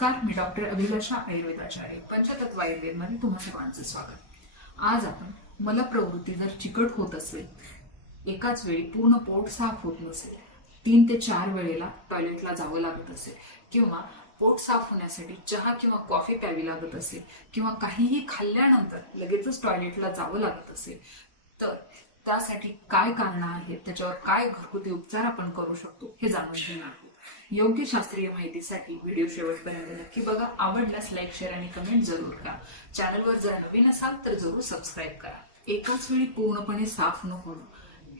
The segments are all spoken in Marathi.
नमस्कार मी डॉक्टर अभिलाषा आयुर्वेदाचार्य पंचतत्व आयुर्वेदमध्ये तुम्हा सर्वांचं स्वागत. आज आपण मला प्रवृत्ती जर चिकट होत असेल एकाच वेळी पूर्ण पोट साफ होत नसेल तीन ते चार वेळेला टॉयलेटला जावं लागत असेल किंवा पोट साफ होण्यासाठी चहा किंवा कॉफी प्यावी लागत असेल किंवा काहीही खाल्ल्यानंतर लगेचच टॉयलेटला जावं लागत असेल तर त्यासाठी काय कारणं आहेत? त्याच्यावर काय घरगुती उपचार आपण करू शकतो हे जाणून घेणार आहोत. योग्य शास्त्रीय माहितीसाठी व्हिडिओ शेवटपर्यंत नक्की बघा. आवडल्यास लाईक शेअर आणि कमेंट जरूर करा. चॅनलवर जर नवीन असाल तर जरूर सबस्क्राईब करा. एकाच वेळी पूर्णपणे साफ न होणं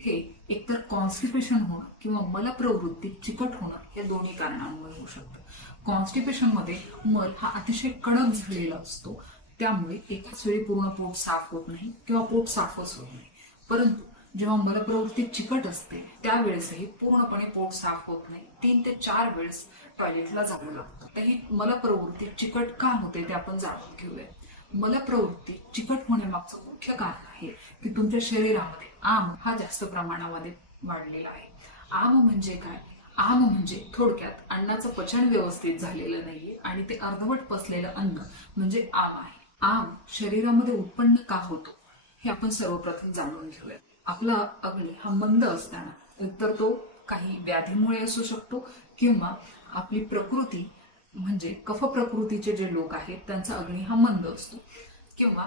हे एकतर कॉन्स्टिपेशन होणं किंवा मलप्रवृत्ती चिकट होणं या दोन्ही कारणांमुळे होऊ शकतं. कॉन्स्टिपेशनमध्ये मल हा अतिशय कडक झालेला असतो. त्यामुळे एकाच वेळी पूर्ण पोट साफ होत नाही किंवा पोट साफच होत नाही. परंतु जेव्हा मलप्रवृत्ती चिकट असते त्यावेळेसही पूर्णपणे पोट साफ होत नाही. तीन ते चार वेळेस टॉयलेटला जावं लागतं. तर ही मलप्रवृत्ती चिकट का होते ते आपण जाणून घेऊया मलप्रवृत्ती चिकट होण्यामागचं मुख्य कारण आहे की तुमच्या शरीरामध्ये आम हा जास्त प्रमाणामध्ये वाढलेला आहे. आम म्हणजे काय? आम म्हणजे थोडक्यात अन्नाचं पचन व्यवस्थित झालेलं नाहीये आणि ते अर्धवट पसलेलं अन्न म्हणजे आम आहे. आम शरीरामध्ये उत्पन्न का होतो हे आपण सर्वप्रथम जाणून घेऊया आपला अग्नी हा मंद असताना एकतर तो काही व्याधीमुळे असू शकतो किंवा आपली प्रकृती म्हणजे कफ प्रकृतीचे जे लोक आहेत त्यांचा अग्नी हा मंद असतो. किंवा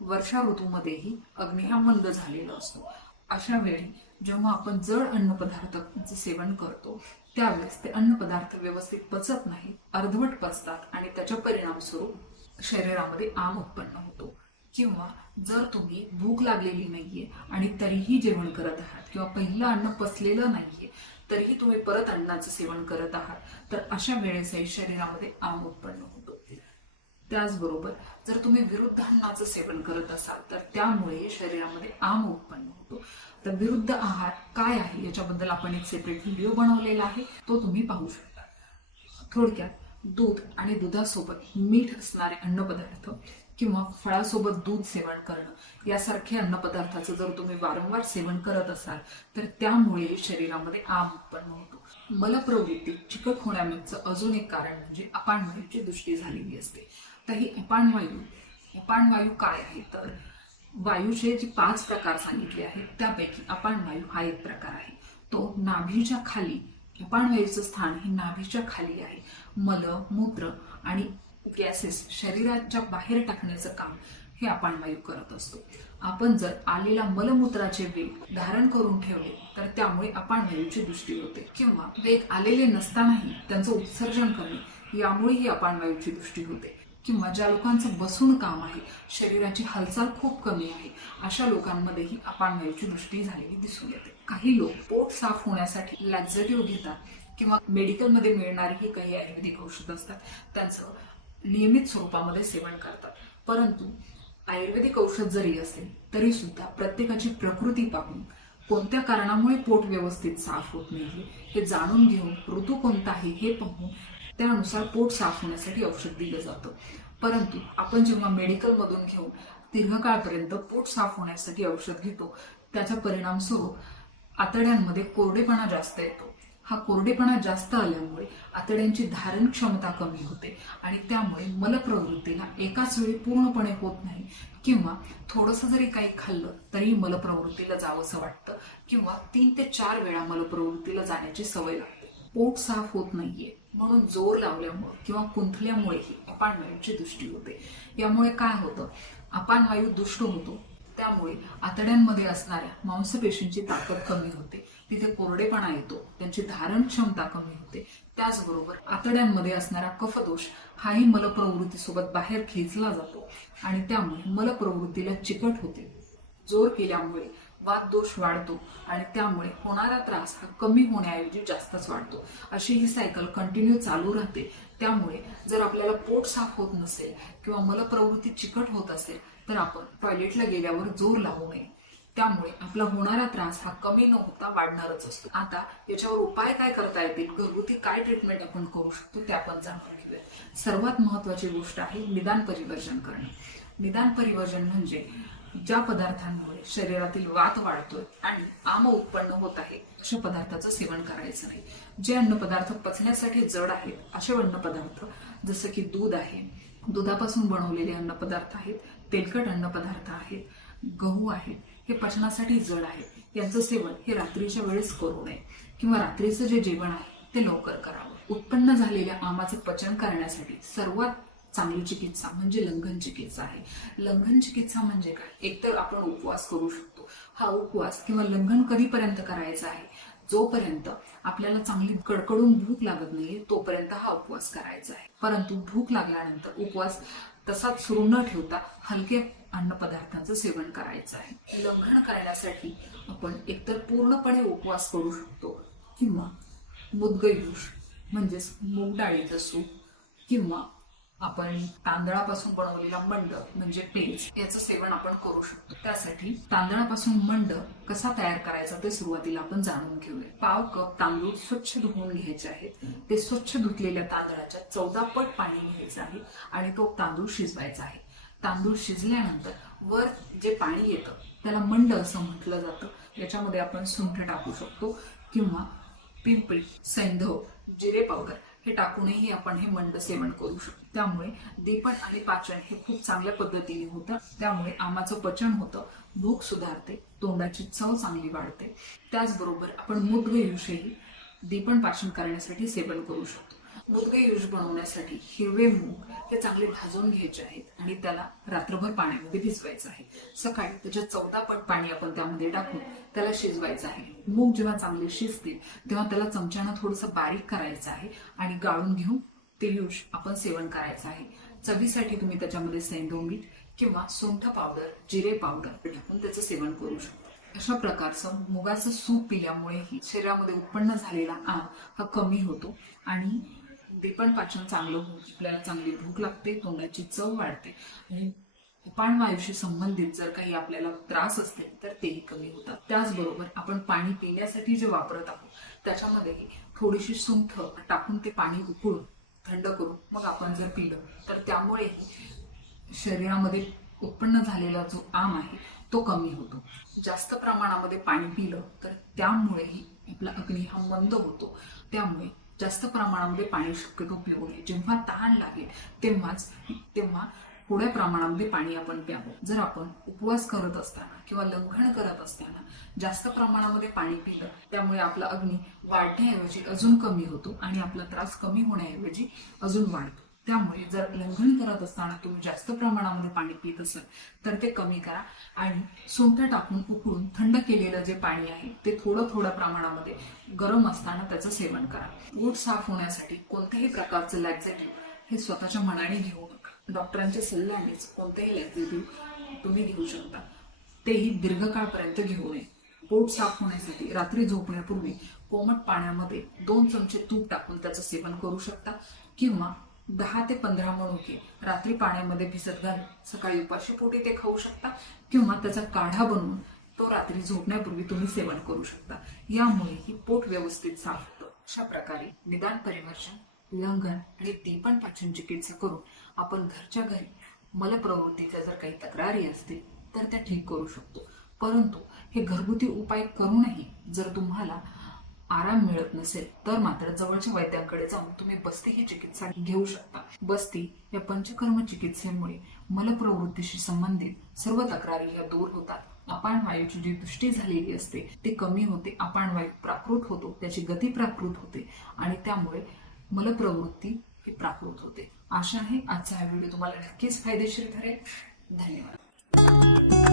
वर्षा ऋतूमध्येही अग्नी हा मंद झालेला असतो. अशा वेळी जेव्हा आपण जड अन्नपदार्थांचं सेवन करतो त्यावेळेस ते अन्नपदार्थ व्यवस्थित पचत नाही अर्धवट पचतात आणि त्याच्या परिणामस्वरूप शरीरामध्ये आम उत्पन्न होतो. किंवा जर तुम्ही भूक लागलेली नाहीये आणि तरीही जेवण करत आहात किंवा पहिलं अन्न पचलेलं नाहीये तरीही तुम्ही परत अन्नाचं सेवन करत आहात तर अशा वेळेसही शरीरामध्ये आम उत्पन्न होतो. त्याचबरोबर जर तुम्ही विरुद्ध अन्नाचं सेवन करत असाल तर त्यामुळे शरीरामध्ये आम उत्पन्न होतो. तर विरुद्ध आहार काय आहे याच्याबद्दल आपण एक सेपरेट व्हिडिओ बनवलेला आहे. तो तुम्ही पाहू शकता. थोडक्यात दूध आणि दुधासोबत मीठ असणारे अन्नपदार्थ किंवा फळासोबत दूध सेवन करणं यासारख्या अन्नपदार्थाचं जर तुम्ही वारंवार सेवन करत असाल तर त्यामुळे शरीरामध्ये आम उत्पन्न होतो. मलप्रवृत्ती चिकट होण्यामागचं अजून एक कारण म्हणजे अपाणवायूची दृष्टी झालेली असते. तर ही अपाणवायू अपाणवायू काय आहे? तर वायूचे जे पाच प्रकार सांगितले आहेत त्यापैकी अपाणवायू हा एक प्रकार आहे. तो नाभीच्या खाली अपाणवायूचं स्थान हे नाभीच्या खाली आहे. मल मूत्र आणि गॅसेस शरीराच्या बाहेर टाकण्याचं काम हे अपानवायू करत असतो. आपण जर आलेला मलमूत्राचे वेग धारण करून ठेवले तर त्यामुळे अपानवायूची दृष्टी होते. किंवा वेग आलेले नसतानाही त्यांचं उत्सर्जन करणे यामुळेही अपानवायूची दृष्टी होते. किंवा ज्या लोकांचं बसून काम आहे शरीराची हालचाल खूप कमी आहे अशा लोकांमध्येही अपानवायूची दृष्टी झालेली दिसून येते. काही लोक पोट साफ होण्यासाठी लॅक्झेटिव्ह घेतात किंवा मेडिकलमध्ये मिळणारी ही काही आयुर्वेदिक औषध असतात त्यांचं नियमित स्वरूपामध्ये सेवन करतात. परंतु आयुर्वेदिक औषध जरी असेल तरी सुद्धा प्रत्येकाची प्रकृती पाहून कोणत्या कारणामुळे पोट व्यवस्थित साफ होत नाही हे जाणून घेऊन ऋतू कोणता आहे हे पाहून त्यानुसार पोट साफ होण्यासाठी औषध दिलं जातं. परंतु आपण जेव्हा मेडिकलमधून घेऊन दीर्घकाळपर्यंत पोट साफ होण्यासाठी औषध घेतो त्याचा परिणाम स्वरूप आतड्यांमध्ये कोरडेपणा जास्त येतो. हा कोरडेपणा जास्त आल्यामुळे आतड्यांची धारण क्षमता कमी होते आणि त्यामुळे मलप्रवृत्तीला एकाच वेळी पूर्णपणे होत नाही किंवा थोडंसं जरी काही खाल्लं तरी मलप्रवृत्तीला जावंसं वाटतं किंवा तीन ते चार वेळा मलप्रवृत्तीला जाण्याची सवय लागते. पोट साफ होत नाहीये म्हणून जोर लावल्यामुळे किंवा कुंथल्यामुळेही अपानवायूची दृष्टी होते. यामुळे काय होतं? अपानवायू दुष्ट होतो. त्यामुळे आतड्यांमध्ये असणाऱ्या मांसपेशींची ताकद कमी होते. तिथे कोरडेपणा येतो त्यांची धारण क्षमता कमी होते. त्याचबरोबर आतड्यांमध्ये असणारा कफदोष हाही मलप्रवृत्तीसोबत बाहेर खेचला जातो आणि त्यामुळे मलप्रवृत्तीला चिकट होते. जोर केल्यामुळे वात दोष वाढतो आणि त्यामुळे होणारा त्रास हा कमी होण्याऐवजी जास्तच वाढतो. अशी ही सायकल कंटिन्यू चालू राहते. त्यामुळे जर आपल्याला पोट साफ होत नसेल किंवा मलप्रवृत्ती चिकट होत असेल तर आपण टॉयलेटला गेल्यावर जोर लावू नये. त्यामुळे आपला होणारा त्रास हा कमी न होता वाढणारच असतो. आता याच्यावर उपाय काय करता येतील? घरगुती काय ट्रीटमेंट आपण करू शकतो ते आपण जाणून घेऊया सर्वात महत्वाची गोष्ट आहे निदान परिवर्जन करणे. निदान परिवर्जन म्हणजे ज्या पदार्थांमुळे शरीरातील वात वाढतोय आणि आम उत्पन्न होत आहे अशा पदार्थाचं सेवन करायचं नाही. जे अन्नपदार्थ पचण्यासाठी जड आहेत असे अन्नपदार्थ जसं की दूध आहे. दुधापासून बनवलेले अन्नपदार्थ आहेत तेलकट अन्नपदार्थ आहेत गहू आहेत हे पचनासाठी जड आहे. यांचं सेवन हे रात्रीच्या वेळेस करू नये. किंवा रात्रीचं जे जेवण आहे ते लवकर करावं. उत्पन्न झालेल्या आमाचं पचन करण्यासाठी सर्वात चांगली चिकित्सा म्हणजे लंघन चिकित्सा आहे. लंघन चिकित्सा म्हणजे काय? एकतर आपण उपवास करू शकतो. हा उपवास किंवा लंघन कधीपर्यंत करायचा आहे? जोपर्यंत आपल्याला चांगली कडकडून भूक लागत नाहीये तोपर्यंत हा उपवास करायचा आहे. परंतु भूक लागल्यानंतर उपवास तसाच सुरू न ठेवता हलके अन्नपदार्थांचं सेवन करायचं आहे. लंघन करण्यासाठी आपण एकतर पूर्णपणे उपवास करू शकतो किंवा मुदगयुष म्हणजेच मूग डाळीचं सूप किंवा आपण तांदळापासून बनवलेला मंड म्हणजे पेज याचं सेवन आपण करू शकतो. त्यासाठी तांदळापासून मंड कसा तयार करायचा ते सुरुवातीला आपण जाणून घेऊया. पाव कप तांदूळ स्वच्छ धुवून घ्यायचे आहेत. ते स्वच्छ धुतलेल्या तांदळाच्या चौदा पट पाणी घ्यायचं आहे आणि तो तांदूळ शिजवायचा आहे. तांदूळ शिजल्यानंतर वर जे पाणी येतं त्याला मंड असं म्हटलं जातं. याच्यामध्ये आपण सुंठ टाकू शकतो किंवा पिंपळी सैंधव जिरे पावडर हे टाकूनही आपण हे मंड सेवन करू शकतो. त्यामुळे देपण आणि पाचन हे खूप चांगल्या पद्धतीने होतं. त्यामुळे आमाचं पचन होतं भूक सुधारते तोंडाची चव चांगली वाढते. त्याचबरोबर आपण मुदगयुषही देपण पाचन करण्यासाठी सेवन करू शकतो. मुदगयुष बनवण्यासाठी हिरवे मूग हे चांगले भाजून घ्यायचे आहेत आणि त्याला रात्रभर पाण्यामध्ये भिजवायचं आहे. सकाळी त्याच्या चौदा पट पाणी आपण त्यामध्ये टाकून त्याला शिजवायचं आहे. मूग जेव्हा चांगले शिजतील तेव्हा त्याला चमच्यानं थोडंसं बारीक करायचं आहे आणि गाळून घेऊन ते युष आपण सेवन करायचं आहे. चवीसाठी तुम्ही त्याच्यामध्ये सेंदो मीठ किंवा सुंठ पावडर जिरे पावडर टाकून त्याचं सेवन करू शकता. अशा प्रकारचं मुगाचं सूप पिल्यामुळेही शरीरामध्ये उत्पन्न झालेला आम हा कमी होतो आणि ते पण पाचन चांगलं होऊन आपल्याला चांगली भूक लागते तोंडाची चव वाढते. आणि पाणवायूशी संबंधित जर काही आपल्याला त्रास असतील तर तेही कमी होतात. त्याचबरोबर आपण पाणी पिण्यासाठी जे वापरत आहोत त्याच्यामध्येही थोडीशी सुंठ टाकून ते पाणी उकळून थंड करून मग आपण जर पिलं तर त्यामुळेही शरीरामध्ये उत्पन्न झालेला जो आम आहे तो कमी होतो. जास्त प्रमाणामध्ये पाणी पिलं तर त्यामुळेही आपला अग्नी हा मंद होतो. त्यामुळे जास्त प्रमाणामध्ये पाणी शक्यतो पिऊ नये. जेव्हा तहान लागेल तेव्हाच तेव्हा थोड्या प्रमाणामध्ये पाणी आपण प्यावं. जर आपण उपवास करत असताना किंवा लंघन करत असताना जास्त प्रमाणामध्ये पाणी पिलं त्यामुळे आपला अग्नी वाढण्याऐवजी अजून कमी होतो आणि आपला त्रास कमी होण्याऐवजी अजून वाढतो. त्यामुळे जर लंघन करत असताना तुम्ही जास्त प्रमाणामध्ये पाणी पित असाल तर ते कमी करा. आणि सुंठ टाकून उकळून थंड केलेलं जे पाणी आहे ते थोडं थोड्या प्रमाणामध्ये गरम असताना त्याचं सेवन करा. पोट साफ होण्यासाठी कोणत्याही प्रकारचं लॅक्झेटिव्ह हे स्वतःच्या मनाने घेऊ नका. डॉक्टरांच्या सल्ल्यानेच कोणतेही लॅक्झेटिव्ह तुम्ही घेऊ शकता. तेही दीर्घकाळपर्यंत घेऊ नये. पोट साफ होण्यासाठी रात्री झोपण्यापूर्वी कोमट पाण्यामध्ये दोन चमचे तूप टाकून त्याचं सेवन करू शकता किंवा दहा ते पंधरा मणुके रात्री पाण्यामध्ये भिजत घालून सकाळी उपाशी पोटी ते खाऊ शकता किंवा त्याचा काढा बनवून तो रात्री झोपण्यापूर्वी तुम्ही सेवन करू शकता. यामुळे ही पोट व्यवस्थित साफ होतं. अशा प्रकारे निदान परिवर्तन लंघन आणि दीपण पाचन चिकित्सा करून आपण घरच्या घरी मलप्रवृत्तीच्या जर काही तक्रारी असतील तर त्या ठीक करू शकतो. परंतु हे घरगुती उपाय करूनही जर तुम्हाला आराम मिळत नसेल तर मात्र जवळच्या वैद्यांकडे जाऊन तुम्ही बस्ती ही चिकित्सा घेऊ शकता. बस्ती या पंचकर्म चिकित्सेमुळे मलप्रवृत्तीशी संबंधित सर्व तक्रारी या दूर होतात. अपान वायूची जी दृष्टी झालेली असते ते कमी होते अपान वायू प्राकृत होतो त्याची गती प्राकृत होते आणि त्यामुळे मलप्रवृत्ती ही प्राकृत होते. आशा आहे आजचा हा व्हिडिओ तुम्हाला नक्कीच फायदेशीर ठरेल. धन्यवाद.